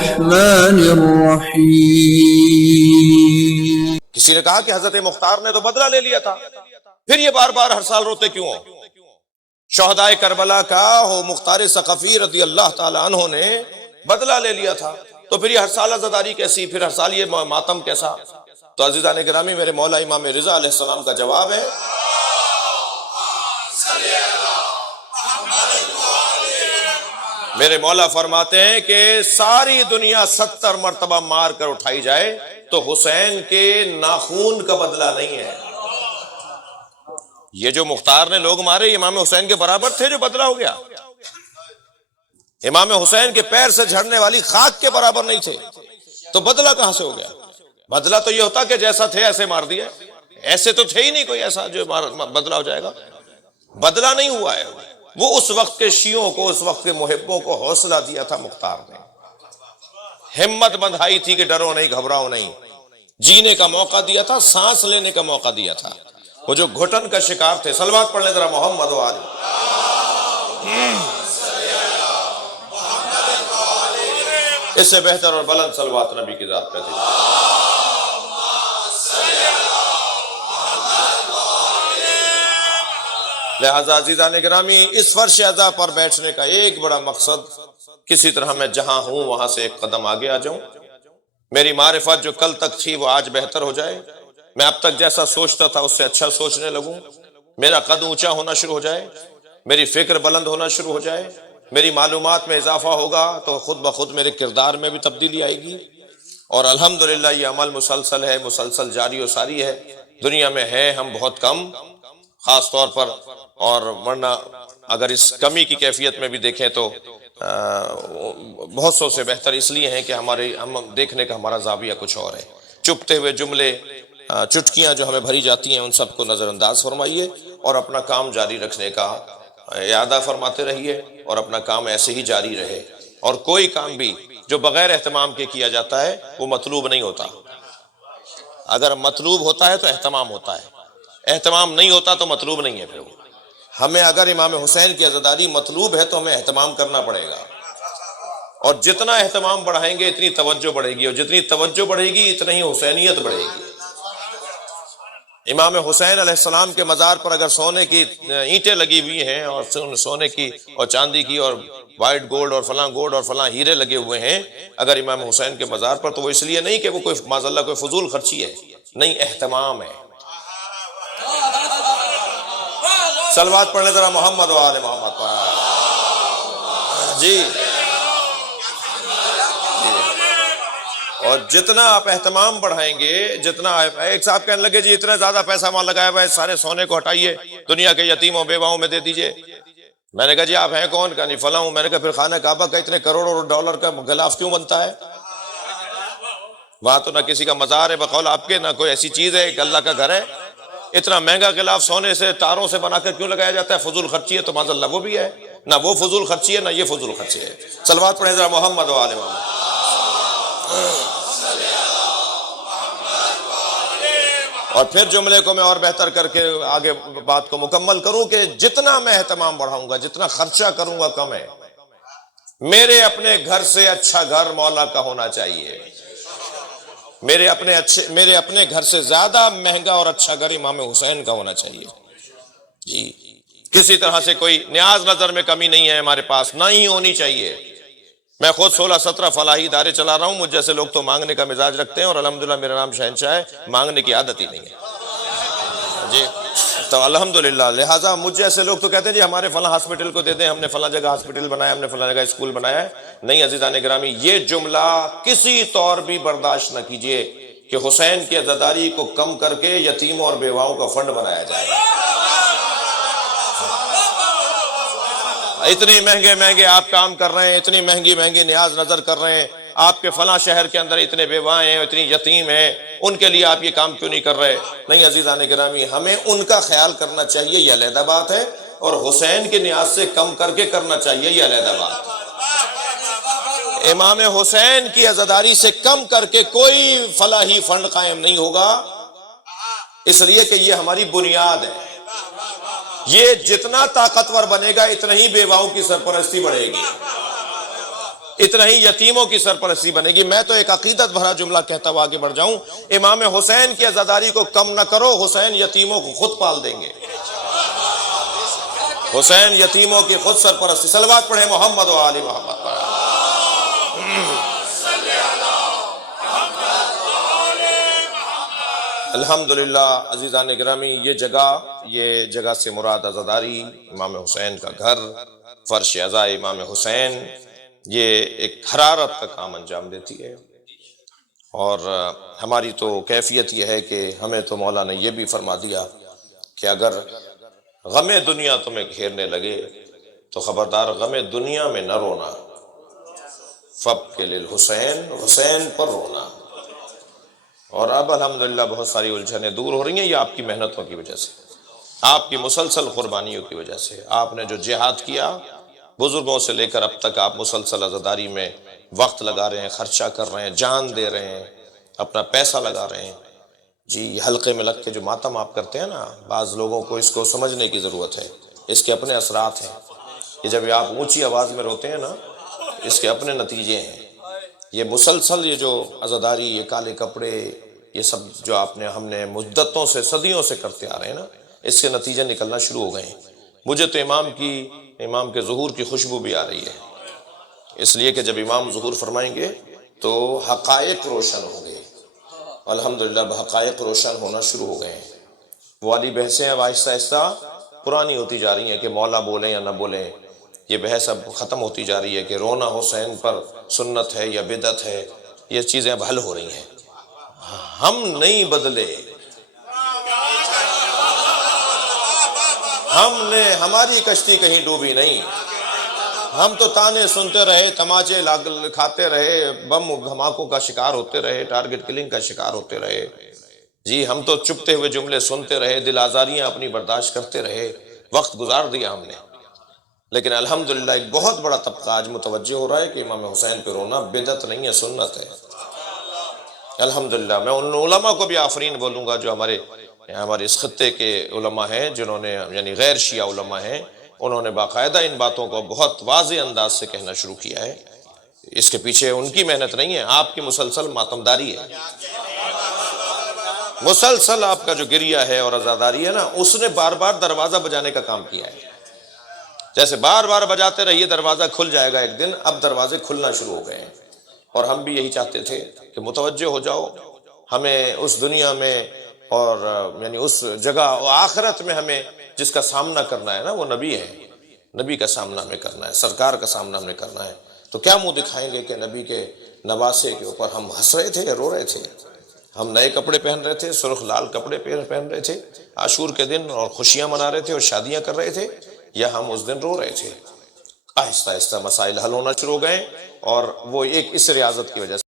الرحمن الرحیم۔ کسی نے کہا کہ حضرت مختار نے تو بدلہ لے لیا تھا، پھر یہ بار بار ہر سال روتے کیوں ہو؟ شہدائے کربلا کا ہو مختار ثقفی رضی اللہ تعالی عنہ نے بدلہ لے لیا تھا، تو پھر یہ ہر سال عزاداری کیسی، پھر ہر سال یہ ماتم کیسا؟ تو عزیزان گرامی، میرے مولا امام رضا علیہ السلام کا جواب ہے میرے مولا فرماتے ہیں کہ ساری دنیا 70 مرتبہ مار کر اٹھائی جائے تو حسین کے ناخون کا بدلہ نہیں ہے۔ یہ جو مختار نے لوگ مارے امام حسین کے برابر تھے جو بدلہ ہو گیا؟ امام حسین کے پیر سے جھڑنے والی خاک کے برابر نہیں تھے، تو بدلہ کہاں سے ہو گیا؟ بدلہ تو یہ ہوتا کہ جیسا تھے ایسے مار دیا، ایسے تو تھے ہی نہیں کوئی ایسا جو بدلہ ہو جائے گا۔ بدلہ نہیں ہوا ہے، وہ اس وقت کے شیعوں کو، اس وقت کے محبوں کو حوصلہ دیا تھا مختار نے، ہمت بندھائی تھی کہ ڈرو نہیں گھبراؤ نہیں، جینے کا موقع دیا تھا، سانس لینے کا موقع دیا تھا۔ وہ جو گھٹن کا شکار تھے، صلوات پڑھ لیں ذرا محمد و آلہ۔ اس سے بہتر اور بلند صلوات نبی کی ذات پہ تھی۔ لہذا عزیزان گرامی، اس فرش عزا پر بیٹھنے کا ایک بڑا مقصد، کسی طرح میں جہاں ہوں وہاں سے ایک قدم آگے آ جاؤں، میری معرفت جو کل تک تھی وہ آج بہتر ہو جائے، میں اب تک جیسا سوچتا تھا اس سے اچھا سوچنے لگوں، میرا قد اونچا ہونا شروع ہو جائے، میری فکر بلند ہونا شروع ہو جائے، میری معلومات میں اضافہ ہوگا تو خود بخود میرے کردار میں بھی تبدیلی آئے گی، اور الحمدللہ یہ عمل مسلسل ہے، مسلسل جاری و ساری ہے۔ دنیا میں ہے ہم بہت کم خاص طور پر، اور ورنہ اگر اس کمی کی کیفیت میں بھی دیکھیں تو بہت سو سے بہتر اس لیے ہیں کہ ہم دیکھنے کا ہمارا زاویہ کچھ اور ہے۔ چپتے ہوئے جملے، چٹکیاں جو ہمیں بھری جاتی ہیں ان سب کو نظر انداز فرمائیے، اور اپنا کام جاری رکھنے کا اعادہ فرماتے رہیے، اور اپنا کام ایسے ہی جاری رہے۔ اور کوئی کام بھی جو بغیر اہتمام کے کیا جاتا ہے وہ مطلوب نہیں ہوتا، اگر مطلوب ہوتا ہے تو اہتمام ہوتا ہے، اہتمام نہیں ہوتا تو مطلوب نہیں ہے۔ پھر ہمیں اگر امام حسین کی عزاداری مطلوب ہے تو ہمیں اہتمام کرنا پڑے گا، اور جتنا اہتمام بڑھائیں گے اتنی توجہ بڑھے گی، اور جتنی توجہ بڑھے گی اتنا ہی حسینیت بڑھے گی۔ امام حسین علیہ السلام کے مزار پر اگر سونے کی اینٹیں لگی ہوئی ہیں، اور سونے کی اور چاندی کی اور وائٹ گولڈ اور فلاں ہیرے لگے ہوئے ہیں اگر امام حسین کے مزار پر، تو وہ اس لیے نہیں کہ وہ کوئی معاذاللہ کوئی فضول خرچی ہے، نہیں، اہتمام ہے۔ صلوات پڑھنے ذرا محمد و آل محمد پر۔ جی، اور جتنا آپ اہتمام بڑھائیں گے، جتنا ایک صاحب کہنے لگے جی اتنا زیادہ پیسہ وہاں لگایا ہوا ہے، سارے سونے کو ہٹائیے، دنیا کے یتیموں بیواؤں میں دے دیجئے۔ میں نے کہا جی آپ ہیں کون؟ کہا نہیں فلاں ہوں۔ میں نے کہا پھر خانہ کعبہ کا اتنے کروڑوں ڈالر کا غلاف کیوں بنتا ہے؟ وہاں تو نہ کسی کا مزار ہے بقول آپ کے، نہ کوئی ایسی چیز ہے کہ اللہ کا گھر ہے، اتنا مہنگا غلاف سونے سے تاروں سے بنا کر کیوں لگایا جاتا ہے؟ فضول خرچی ہے تو معاذاللہ وہ بھی ہے، نہ وہ فضول خرچی ہے نہ یہ فضول خرچی ہے۔ صلوات پڑھیں ذرا محمد و آل محمد۔ اور پھر جملے کو میں اور بہتر کر کے آگے بات کو مکمل کروں کہ جتنا میں اہتمام بڑھاؤں گا، جتنا خرچہ کروں گا کم ہے۔ میرے اپنے گھر سے اچھا گھر مولا کا ہونا چاہیے، میرے اپنے گھر سے زیادہ مہنگا اور اچھا گھر امام حسین کا ہونا چاہیے۔ جی، کسی طرح سے کوئی نیاز نظر میں کمی نہیں ہے ہمارے پاس، نہ ہی ہونی چاہیے۔ میں خود 16-17 فلاحی ادارے چلا رہا ہوں، مجھ جیسے لوگ تو مانگنے کا مزاج رکھتے ہیں، اور الحمدللہ میرا نام شہنشاہ ہے، مانگنے کی عادت ہی نہیں ہے۔ جی، تو الحمدللہ، لہٰذا مجھ جیسے لوگ تو کہتے ہیں جی ہمارے فلاں ہاسپٹل کو دے دیں، ہم نے فلاں جگہ ہاسپٹل بنایا، ہم نے فلاں جگہ اسکول بنایا ہے۔ نہیں عزیزان گرامی، یہ جملہ کسی طور بھی برداشت نہ کیجئے کہ حسین کی عزاداری کو کم کر کے یتیموں اور بیواؤں کا فنڈ بنایا جائے۔ اتنی مہنگے آپ کام کر رہے ہیں، اتنی مہنگی نیاز نظر کر رہے ہیں، آپ کے فلاں شہر کے اندر اتنے بیواں ہیں، اتنی یتیم ہیں، ان کے لیے آپ یہ کام کیوں نہیں کر رہے؟ نہیں عزیزان گرامی، ہمیں ان کا خیال کرنا چاہیے، یہ علیحدہ بات ہے، اور حسین کی نیاز سے کم کر کے کرنا چاہیے، یہ علیحدہ بات ہے۔ امام حسین کی عزاداری سے کم کر کے کوئی فلاحی فنڈ قائم نہیں ہوگا، اس لیے کہ یہ ہماری بنیاد ہے۔ یہ جتنا طاقتور بنے گا اتنا ہی بیواؤں کی سرپرستی بڑھے گی، اتنا ہی یتیموں کی سرپرستی بنے گی۔ میں تو ایک عقیدت بھرا جملہ کہتا ہوا آگے بڑھ جاؤں، امام حسین کی عزاداری کو کم نہ کرو، حسین یتیموں کو خود پال دیں گے۔ حسین یتیموں کی خود سرپرستی۔ صلوات پڑھیں محمد و آل محمد پر۔ الحمدللہ عزیزان گرامی، یہ جگہ سے مراد عزاداری، امام حسین کا گھر، فرش عزا امام حسین، یہ ایک حرارت کا کام انجام دیتی ہے۔ اور ہماری تو کیفیت یہ ہے کہ ہمیں تو مولا نے یہ بھی فرما دیا کہ اگر غم دنیا تمہیں گھیرنے لگے تو خبردار غم دنیا میں نہ رونا، فَابْكِ لِلْحُسَيْن، حسین پر رونا۔ اور اب الحمدللہ بہت ساری الجھنیں دور ہو رہی ہیں، یہ آپ کی محنتوں کی وجہ سے، آپ کی مسلسل قربانیوں کی وجہ سے۔ آپ نے جو جہاد کیا، بزرگوں سے لے کر اب تک آپ مسلسل عزاداری میں وقت لگا رہے ہیں، خرچہ کر رہے ہیں، جان دے رہے ہیں، اپنا پیسہ لگا رہے ہیں۔ جی یہ حلقے میں لگ کے جو ماتم آپ کرتے ہیں نا، بعض لوگوں کو اس کو سمجھنے کی ضرورت ہے، اس کے اپنے اثرات ہیں۔ یہ جب آپ اونچی آواز میں روتے ہیں نا، اس کے اپنے نتیجے ہیں۔ یہ مسلسل یہ جو عزاداری، یہ کالے کپڑے، یہ سب جو ہم نے مدتوں سے، صدیوں سے کرتے آ رہے ہیں نا، اس کے نتیجے نکلنا شروع ہو گئے ہیں۔ مجھے تو امام کے ظہور کی خوشبو بھی آ رہی ہے، اس لیے کہ جب امام ظہور فرمائیں گے تو حقائق روشن ہوں گے۔ الحمدللہ حقائق روشن ہونا شروع ہو گئے ہیں۔ وہ والی بحثیں اب آہستہ آہستہ پرانی ہوتی جا رہی ہیں کہ مولا بولیں یا نہ بولیں، یہ بحث اب ختم ہوتی جا رہی ہے کہ رونا حسین پر سنت ہے یا بدعت ہے، یہ چیزیں اب حل ہو رہی ہیں۔ ہم نہیں بدلے، ہماری کشتی کہیں ڈوبی نہیں، ہم تو تانے سنتے رہے، تماچے کھاتے رہے، بم دھماکوں کا شکار ہوتے رہے، ٹارگٹ کلنگ کا شکار ہوتے رہے۔ جی ہم تو چپتے ہوئے جملے سنتے رہے، دل آزاریاں اپنی برداشت کرتے رہے، وقت گزار دیا ہم نے۔ لیکن الحمدللہ ایک بہت بڑا طبقہ آج متوجہ ہو رہا ہے کہ امام حسین پہ رونا بدعت نہیں ہے، سنت ہے۔ الحمدللہ میں ان علماء کو بھی آفرین بولوں گا جو ہمارے اس خطے کے علماء ہیں، جنہوں نے یعنی غیر شیعہ علماء ہیں، انہوں نے باقاعدہ ان باتوں کو بہت واضح انداز سے کہنا شروع کیا ہے۔ اس کے پیچھے ان کی محنت نہیں ہے، آپ کی مسلسل ماتمداری ہے، مسلسل آپ کا جو گریہ ہے اور عزاداری ہے نا، اس نے بار بار دروازہ بجانے کا کام کیا ہے۔ جیسے بار بار بجاتے رہیے دروازہ کھل جائے گا ایک دن، اب دروازے کھلنا شروع ہو گئے ہیں۔ اور ہم بھی یہی چاہتے تھے کہ متوجہ ہو جاؤ، ہمیں اس دنیا میں اور یعنی اس جگہ آخرت میں ہمیں جس کا سامنا کرنا ہے نا، وہ نبی ہے، نبی کا سامنا ہمیں کرنا ہے، سرکار کا سامنا ہمیں کرنا ہے۔ تو کیا منہ دکھائیں گے کہ نبی کے نواسے کے اوپر ہم ہنس رہے تھے یا رو رہے تھے؟ ہم نئے کپڑے پہن رہے تھے، سرخ لال کپڑے پہن رہے تھے عاشور کے دن اور خوشیاں منا رہے تھے اور شادیاں کر رہے تھے، یا ہم اس دن رو رہے تھے؟ آہستہ آہستہ مسائل حل ہونا شروع ہو گئے، اور وہ ایک اس ریاضت کی وجہ سے